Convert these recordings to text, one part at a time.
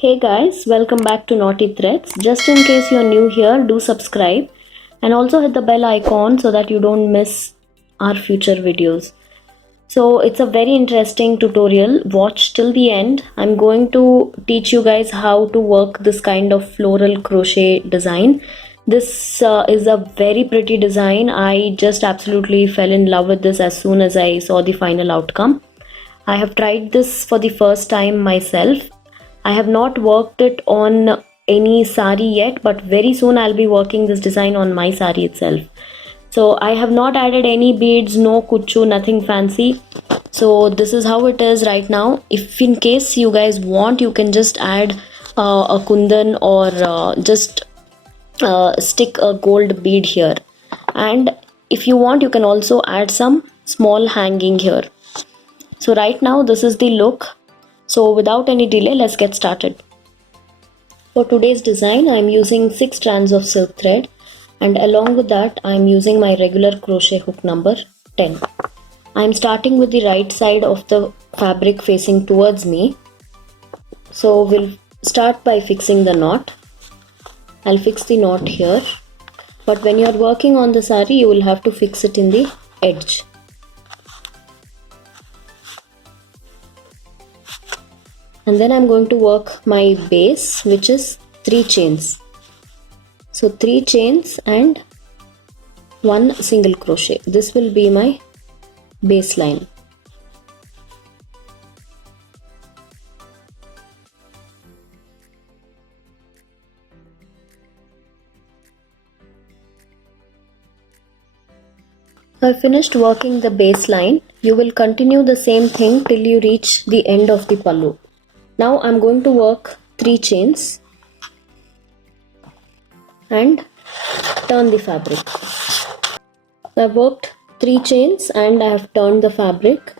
Hey guys, welcome back to Naughty Threads. Just in case you're new here, do subscribe and also hit the bell icon so that you don't miss our future videos. So it's a very interesting tutorial. Watch till the end. I'm going to teach you guys how to work this kind of floral crochet design. This is a very pretty design. I just absolutely fell in love with this as soon as I saw the final outcome. I have tried this for the first time myself. I have not worked it on any sari yet, but very soon I'll be working this design on my sari itself. So I have not added any beads, no kuchu, nothing fancy. So this is how it is right now. If in case you guys want, you can just add a kundan or just stick a gold bead here. And if you want, you can also add some small hanging here. So right now this is the look. So without any delay, let's get started. For today's design, I am using 6 strands of silk thread, and along with that I am using my regular crochet hook number 10. I am starting with the right side of the fabric facing towards me. So we'll start by fixing the knot. I'll fix the knot here, but when you're working on the sari, you will have to fix it in the edge. And then I'm going to work my base, which is 3 chains. So 3 chains and 1 single crochet. This will be my baseline. So I finished working the baseline. You will continue the same thing till you reach the end of the pallu. Now I'm going to work 3 chains and turn the fabric. So I've worked 3 chains and I have turned the fabric.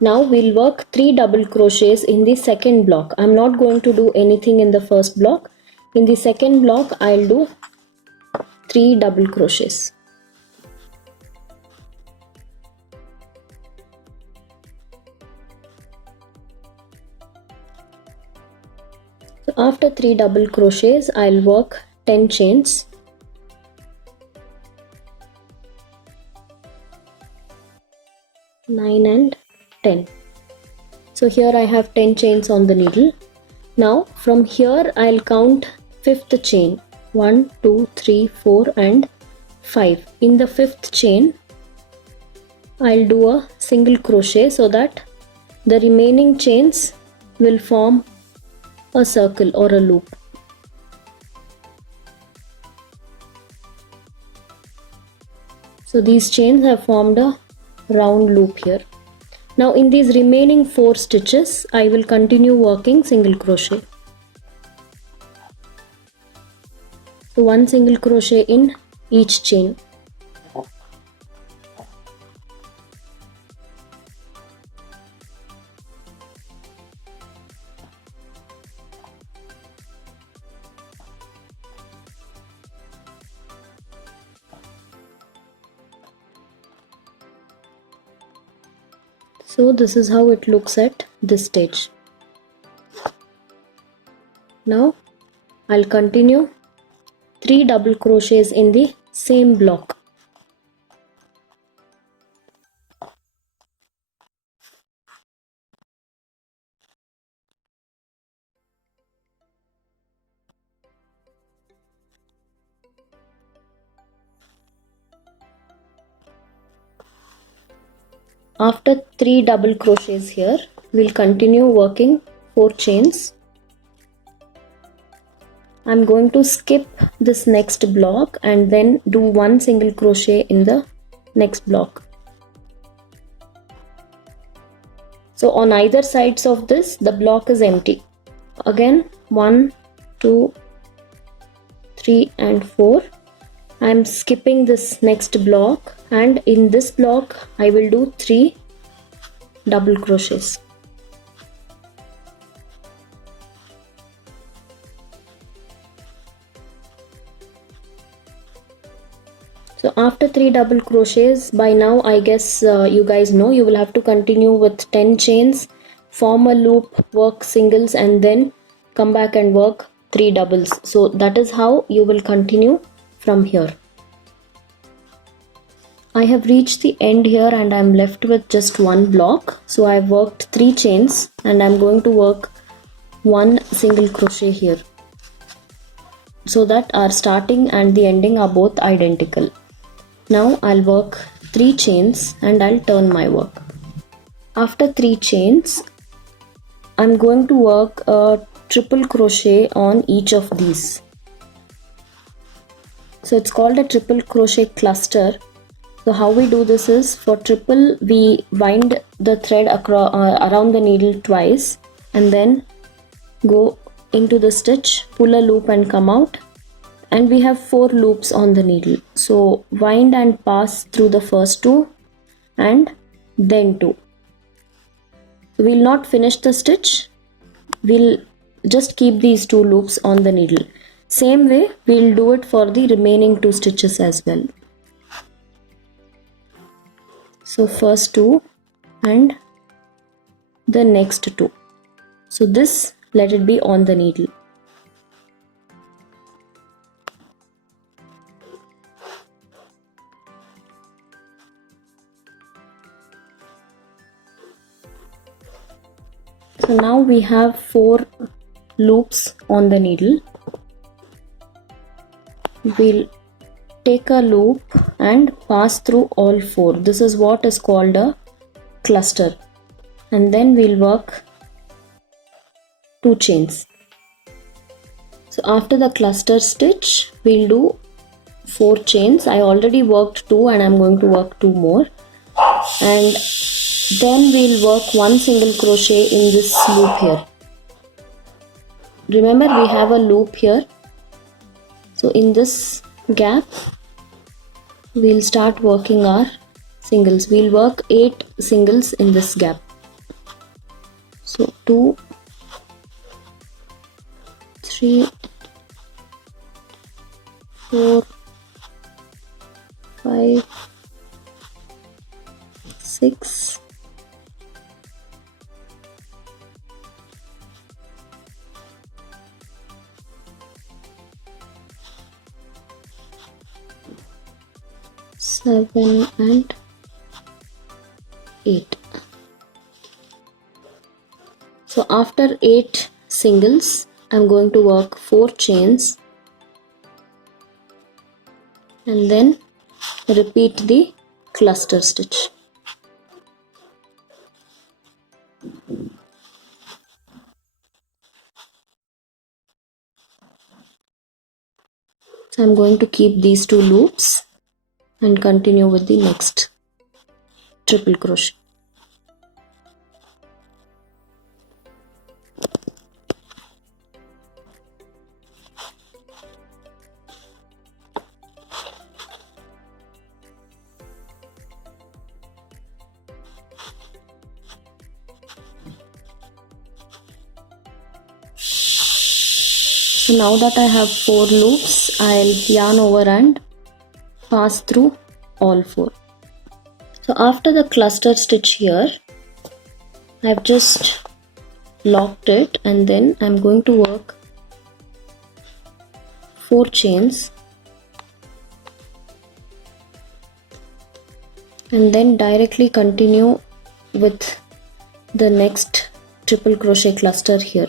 Now we'll work 3 double crochets in the second block. I'm not going to do anything in the first block. In the second block, I'll do 3 double crochets. So after 3 double crochets, I'll work 10 chains. Nine and 10. So here I have 10 chains on the needle. Now from here I'll count 5th chain. 1, 2, 3, 4 and 5. In the 5th chain, I'll do a single crochet so that the remaining chains will form a circle or a loop. So these chains have formed a round loop here. Now in these remaining 4 stitches, I will continue working single crochet. So 1 single crochet in each chain. So this is how it looks at this stage. Now I'll continue 3 double crochets in the same block. After 3 double crochets here, we'll continue working 4 chains. I'm going to skip this next block and then do 1 single crochet in the next block. So on either sides of this, the block is empty. Again 1, 2, 3 and 4. I'm skipping this next block, and in this block I will do 3 double crochets. So after 3 double crochets, by now I guess you guys know you will have to continue with 10 chains, form a loop, work singles and then come back and work 3 doubles. So that is how you will continue from here. I have reached the end here and I'm left with just one block. So I've worked 3 chains and I'm going to work 1 single crochet here, so that our starting and the ending are both identical. Now I'll work 3 chains and I'll turn my work. After 3 chains, I'm going to work a triple crochet on each of these. So it's called a triple crochet cluster. So how we do this is, for triple we wind the thread around the needle twice and then go into the stitch, pull a loop and come out, and we have 4 loops on the needle. So wind and pass through the first 2 and then 2. We'll not finish the stitch, we'll just keep these 2 loops on the needle. Same way we'll do it for the remaining 2 stitches as well. So first 2 and the next 2. So this, let it be on the needle. So now we have 4 loops on the needle. We'll take a loop and pass through all 4. This is what is called a cluster. And then we'll work 2 chains. So after the cluster stitch, we'll do 4 chains. I already worked 2 and I'm going to work 2 more. And then we'll work 1 single crochet in this loop here. Remember, we have a loop here. So in this gap, we'll start working our singles. We'll work 8 singles in this gap. So 2, 3, 4, 5, 6, 7 and 8. So after 8 singles, I'm going to work 4 chains and then repeat the cluster stitch. So I'm going to keep these 2 loops and continue with the next triple crochet. So now that I have 4 loops, I'll yarn over and pass through all 4. So after the cluster stitch here, I've just locked it and then I'm going to work 4 chains and then directly continue with the next triple crochet cluster here.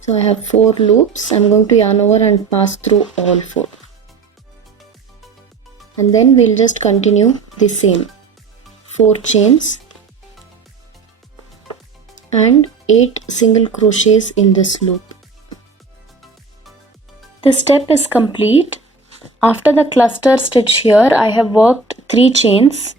So I have 4 loops. I'm going to yarn over and pass through all 4. And then we'll just continue the same. 4 chains and 8 single crochets in this loop. This step is complete. After the cluster stitch here, I have worked 3 chains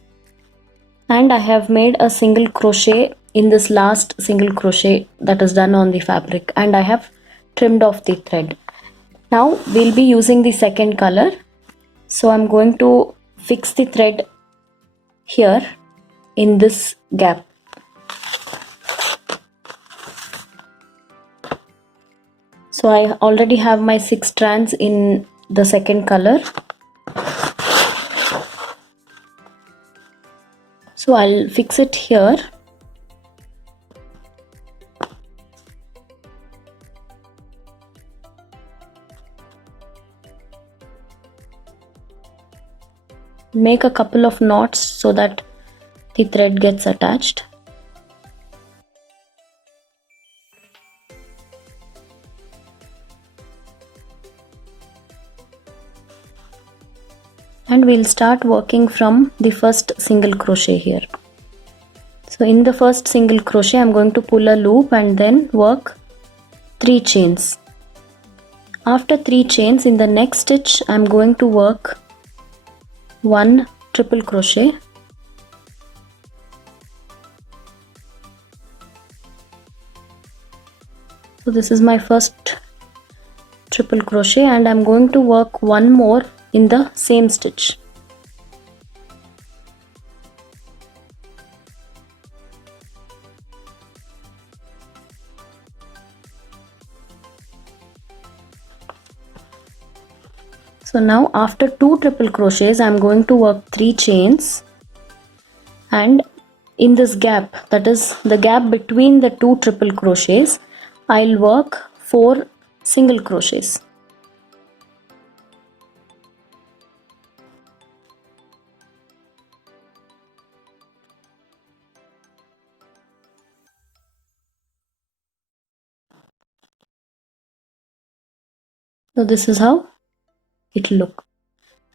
and I have made a single crochet in this last single crochet that is done on the fabric, and I have trimmed off the thread. Now we'll be using the second color, so I'm going to fix the thread here in this gap. So I already have my 6 strands in the second color. So I'll fix it here. Make a couple of knots so that the thread gets attached. And we'll start working from the first single crochet here. So in the first single crochet I'm going to pull a loop and then work 3 chains. After 3 chains, in the next stitch I'm going to work 1 triple crochet, so this is my first triple crochet, and I'm going to work 1 more in the same stitch. So now after 2 triple crochets I'm going to work 3 chains, and in this gap, that is the gap between the 2 triple crochets, I'll work 4 single crochets. So this is how it look.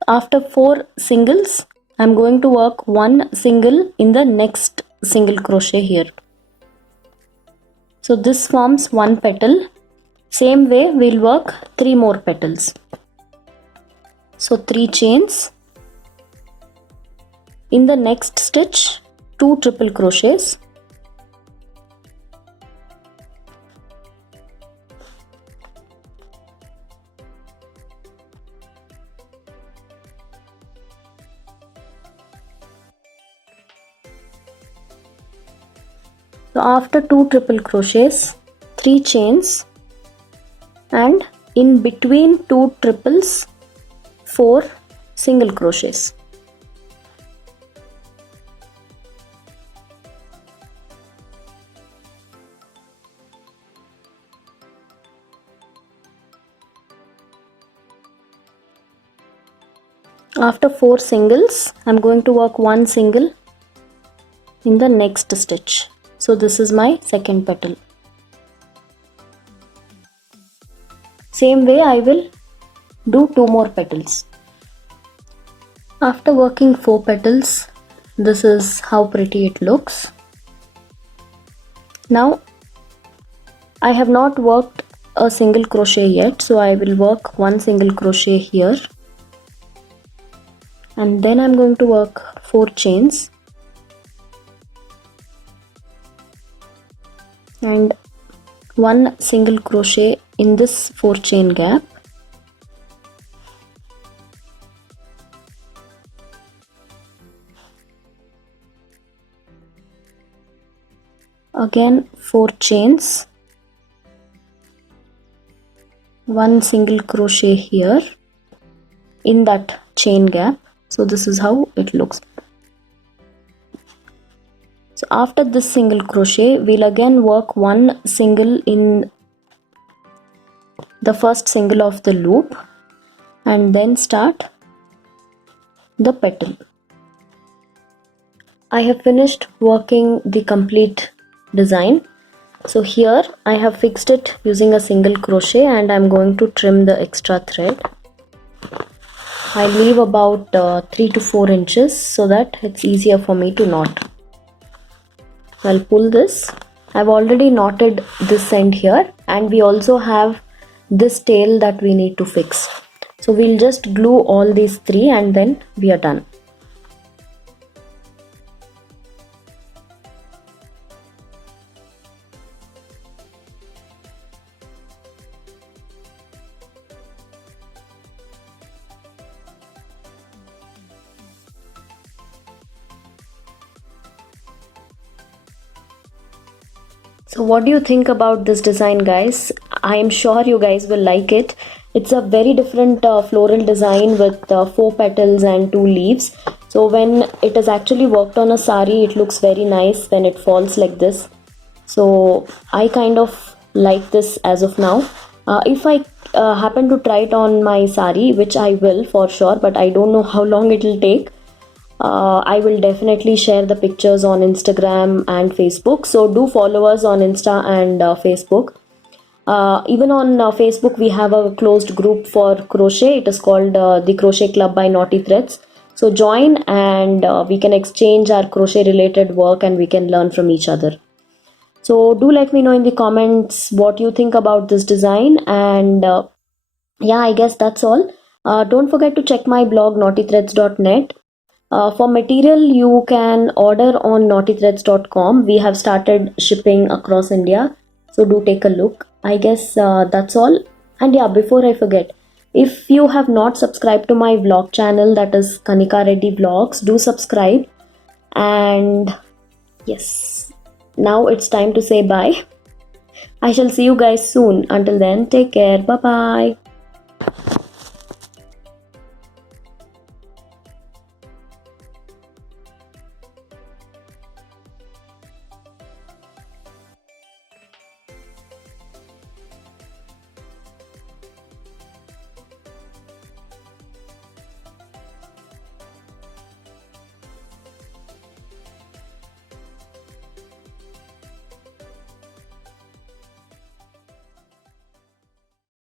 After 4 singles, I'm going to work 1 single in the next single crochet here. So this forms 1 petal. Same way we'll work 3 more petals. So 3 chains. In the next stitch, 2 triple crochets. So after 2 triple crochets, 3 chains, and in between 2 triples, 4 single crochets. After 4 singles, I'm going to work 1 single in the next stitch. So this is my second petal. Same way I will do 2 more petals. After working 4 petals, this is how pretty it looks. Now I have not worked a single crochet yet, so I will work 1 single crochet here, and then I'm going to work 4 chains and 1 single crochet in this 4 chain gap. Again 4 chains, 1 single crochet here in that chain gap. So this is how it looks. So after this single crochet, we'll again work 1 single in the first single of the loop and then start the petal. I have finished working the complete design. So here I have fixed it using a single crochet, and I'm going to trim the extra thread. I leave about 3 to 4 inches so that it's easier for me to knot. I'll pull this. I've already knotted this end here, and we also have this tail that we need to fix. So we'll just glue all these 3 and then we are done. So what do you think about this design, guys? I am sure you guys will like it. It's a very different floral design with 4 petals and 2 leaves. So when it is actually worked on a sari, it looks very nice when it falls like this. So I kind of like this as of now. If I happen to try it on my sari, which I will for sure, but I don't know how long it will take. I will definitely share the pictures on Instagram and Facebook. So do follow us on Insta and Facebook. Even on Facebook, we have a closed group for crochet. It is called the Crochet Club by Naughty Threads. So join and we can exchange our crochet related work and we can learn from each other. So do let me know in the comments what you think about this design. And yeah, I guess that's all. Don't forget to check my blog naughtythreads.net. For material, you can order on naughtythreads.com. We have started shipping across India, so do take a look. I guess that's all. And yeah, before I forget, if you have not subscribed to my vlog channel, that is Kanika Reddy Vlogs, do subscribe. And yes, now it's time to say bye. I shall see you guys soon. Until then, take care. Bye bye.